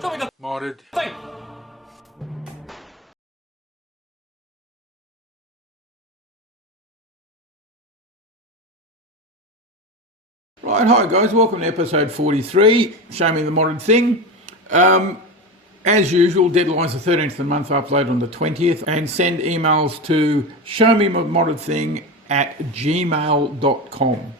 Modded. Right, hi guys, welcome to episode 43, Show Me the Modded Thing. As usual, deadline's the 13th of the month, upload on the 20th, and send emails to showmemodedthing@gmail.com.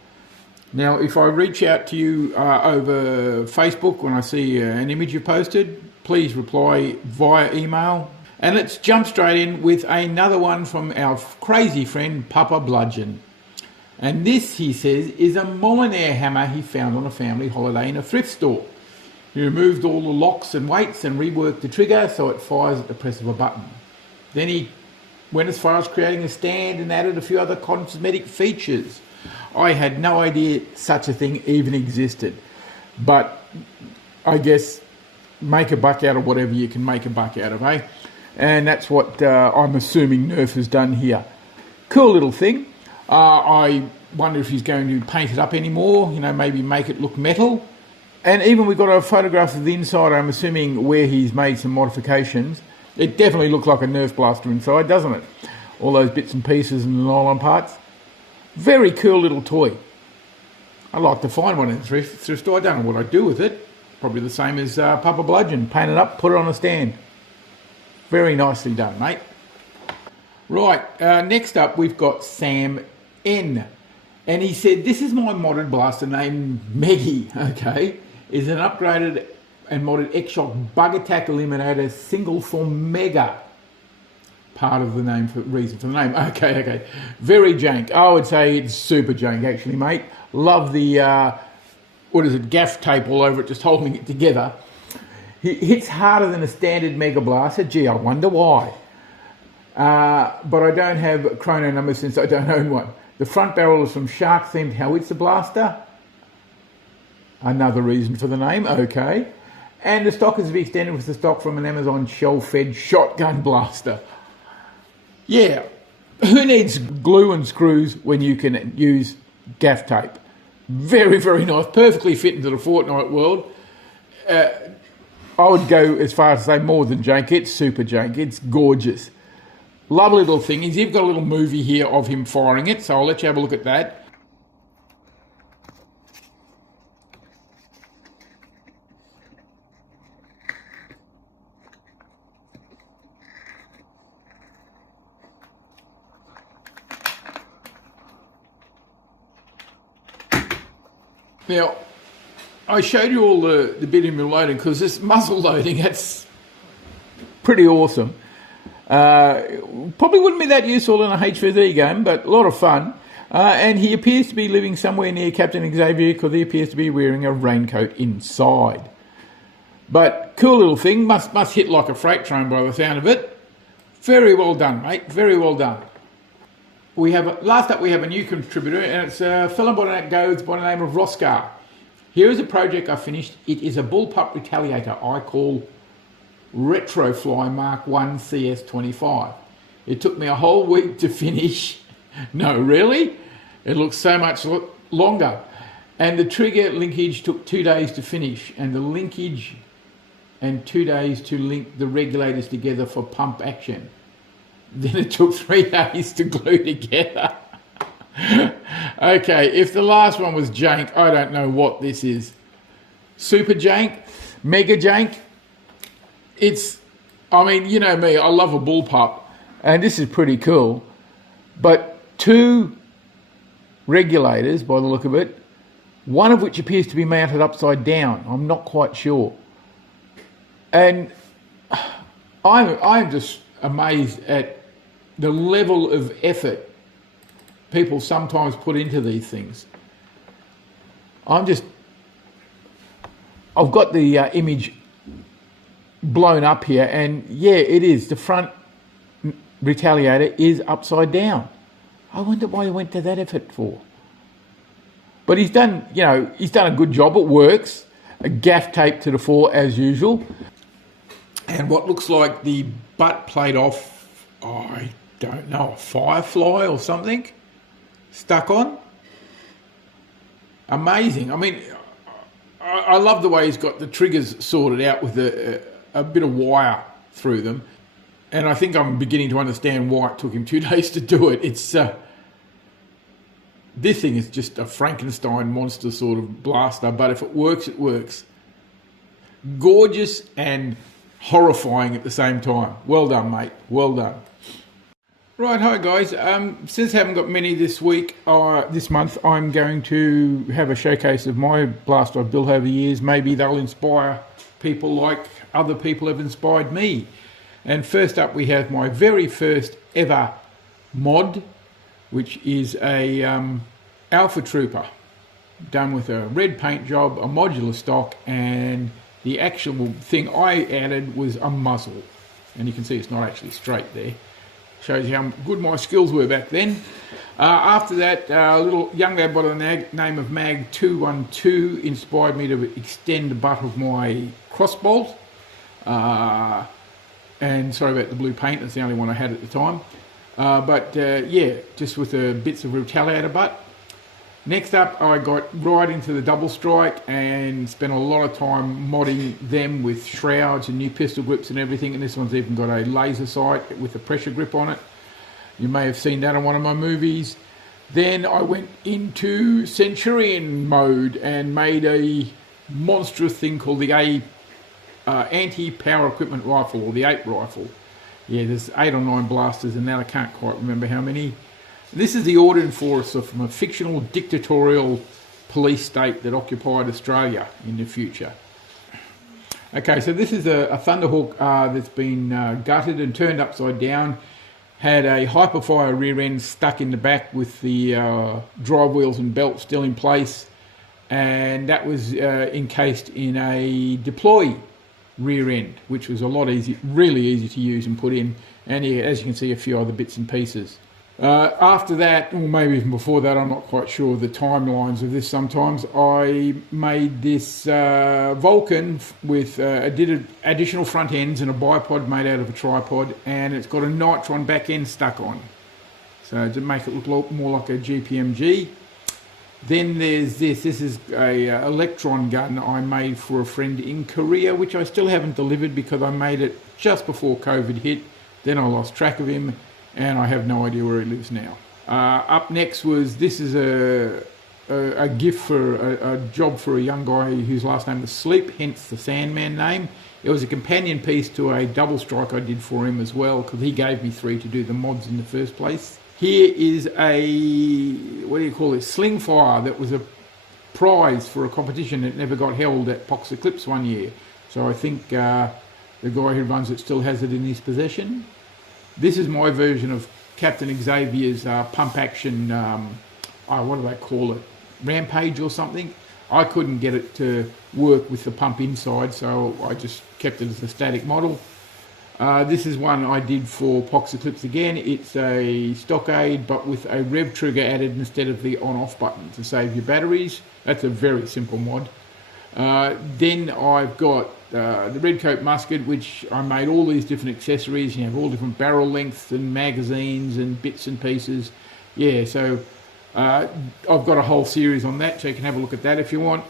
Now, if I reach out to you over Facebook when I see an image you posted, please reply via email. And let's jump straight in with another one from our crazy friend, Papa Bludgeon. And this, he says, is a Molyneux hammer he found on a family holiday in a thrift store. He removed all the locks and weights and reworked the trigger so it fires at the press of a button. Then he went as far as creating a stand and added a few other cosmetic features. I had no idea such a thing even existed. But I guess make a buck out of whatever you can make a buck out of, eh? And that's what I'm assuming Nerf has done here. Cool little thing. I wonder if he's going to paint it up anymore, you know, maybe make it look metal. And even we got a photograph of the inside, I'm assuming where he's made some modifications. It definitely looks like a Nerf blaster inside, doesn't it? All those bits and pieces and the nylon parts. Very cool little toy. I'd like to find one in the thrift store. I don't know what I'd do with it. Probably the same as Papa Bludgeon. Paint it up, put it on a stand. Very nicely done, mate. Right, next up we've got Sam N. And he said, this is my modded blaster named Meggie, okay? It's an upgraded and modded X-Shock Bug Attack Eliminator Single Form Mega. Part of the name, reason for the name. Okay. Very jank. I would say it's super jank, actually, mate. Love the, gaff tape all over it, just holding it together. It hits harder than a standard Mega Blaster. Gee, I wonder why. But I don't have chrono numbers since I don't own one. The front barrel is from shark-themed howitzer blaster. Another reason for the name, okay. And the stock is to be extended with the stock from an Amazon shell-fed shotgun blaster. Yeah, who needs glue and screws when you can use gaff tape? Very, very nice. Perfectly fit into the Fortnite world. I would go as far as to say more than jank. It's super jank. It's gorgeous. Lovely little thing. You've got a little movie here of him firing it, so I'll let you have a look at that. Now, I showed you all the bit in loading because this muzzle loading, that's pretty awesome. Probably wouldn't be that useful in a HVZ game, but a lot of fun. And he appears to be living somewhere near Captain Xavier because he appears to be wearing a raincoat inside. But cool little thing, must hit like a freight train by the sound of it. Very well done, mate. Very well done. Last up we have a new contributor, and it's a fellow by the name of Roscar. Here is a project I finished. It is a bullpup retaliator I call Retrofly Mark 1 CS25. It took me a whole week to finish. No, really? It looks so much longer. And the trigger linkage took 2 days to finish, and the linkage and 2 days to link the regulators together for pump action. Then it took 3 days to glue together. Okay, if the last one was jank, I don't know what this is. Super jank, mega jank. I mean, you know me, I love a bullpup, and this is pretty cool. But 2 regulators, by the look of it, one of which appears to be mounted upside down. I'm not quite sure. And I'm just amazed at the level of effort people sometimes put into these things. I've got the image blown up here, and yeah, it is. The front retaliator is upside down. I wonder why he went to that effort for. But he's done a good job. It works. A gaff tape to the fore as usual. And what looks like the butt plate off, I don't know, a firefly or something stuck on. Amazing. I mean, I love the way he's got the triggers sorted out with a bit of wire through them. And I think I'm beginning to understand why it took him 2 days to do it. It's this thing is just a Frankenstein monster sort of blaster, but if it works, it works. Gorgeous and horrifying at the same time. Well done, mate. Well done. Right, hi guys. Since I haven't got many this month, I'm going to have a showcase of my blaster I've built over the years. Maybe they'll inspire people like other people have inspired me. And first up, we have my very first ever mod, which is a Alpha Trooper, done with a red paint job, a modular stock, and the actual thing I added was a muzzle. And you can see it's not actually straight there. Shows you how good my skills were back then. After that, a little young lad by the name of Mag212 inspired me to extend the butt of my crossbolt. And sorry about the blue paint, that's the only one I had at the time. Yeah, just with the bits of retaliator butt. Next up, I got right into the double strike and spent a lot of time modding them with shrouds and new pistol grips and everything. And this one's even got a laser sight with a pressure grip on it. You may have seen that in one of my movies. Then I went into Centurion mode and made a monstrous thing called the anti-power equipment rifle, or the 8 rifle. Yeah, there's 8 or 9 blasters in that. I can't quite remember how many. This is the order enforcer from a fictional dictatorial police state that occupied Australia in the future. Okay, so this is a Thunderhawk that's been gutted and turned upside down. Had a hyperfire rear end stuck in the back with the drive wheels and belt still in place. And that was encased in a deploy rear end, which was a lot easier, really easy to use and put in. And yeah, as you can see, a few other bits and pieces. After that, or maybe even before that, I'm not quite sure the timelines of this sometimes, I made this Vulcan with, did additional front ends and a bipod made out of a tripod, and it's got a Nitron back end stuck on. So to make it look more like a GPMG. Then there's this is a electron gun I made for a friend in Korea, which I still haven't delivered because I made it just before COVID hit. Then I lost track of him, and I have no idea where he lives now. Up next was, this is a gift for a job for a young guy whose last name was Sleep, hence the Sandman name. It was a companion piece to a double strike I did for him as well, because he gave me 3 to do the mods in the first place. Here is a, what do you call it, sling fire that was a prize for a competition that never got held at Pox Eclipse one year. So I think the guy who runs it still has it in his possession. This is my version of Captain Xavier's pump action, what do they call it, Rampage or something. I couldn't get it to work with the pump inside, so I just kept it as a static model. This is one I did for Pox Eclipse again. It's a stockade, but with a rev trigger added instead of the on-off button to save your batteries. That's a very simple mod. Then I've got the Redcoat musket, which I made all these different accessories. You have all different barrel lengths and magazines and bits and pieces. Yeah, so I've got a whole series on that, so you can have a look at that if you want.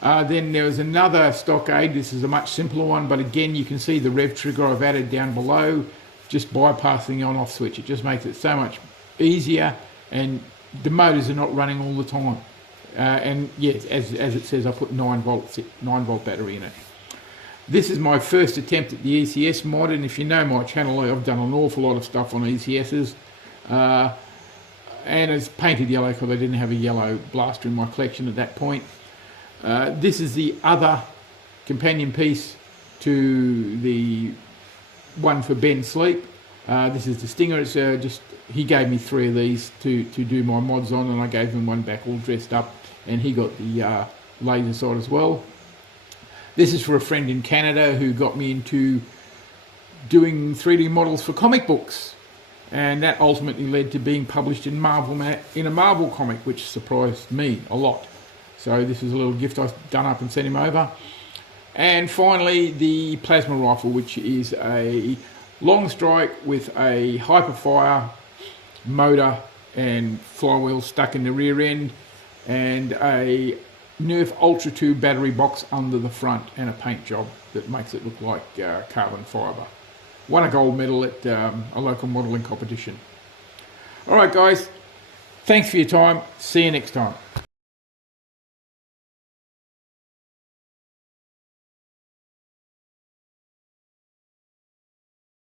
Then there was another stockade. This is a much simpler one, but again, you can see the rev trigger I've added down below, just bypassing the on-off switch. It just makes it so much easier, and the motors are not running all the time. And yes, as it says, I put 9 volt battery in it. This is my first attempt at the ECS mod, and if you know my channel, I've done an awful lot of stuff on ECSs. And it's painted yellow because I didn't have a yellow blaster in my collection at that point. This is the other companion piece to the one for Ben Sleep. This is the Stinger. It's he gave me 3 of these to do my mods on, and I gave him one back all dressed up, and he got the laser sight as well. This is for a friend in Canada who got me into doing 3D models for comic books, and that ultimately led to being published in a Marvel comic, which surprised me a lot. So this is a little gift I've done up and sent him over. And finally, the plasma rifle, which is a long strike with a hyperfire motor and flywheel stuck in the rear end, and a Nerf Ultra 2 battery box under the front and a paint job that makes it look like carbon fibre. Won a gold medal at a local modelling competition. Alright guys, thanks for your time. See you next time.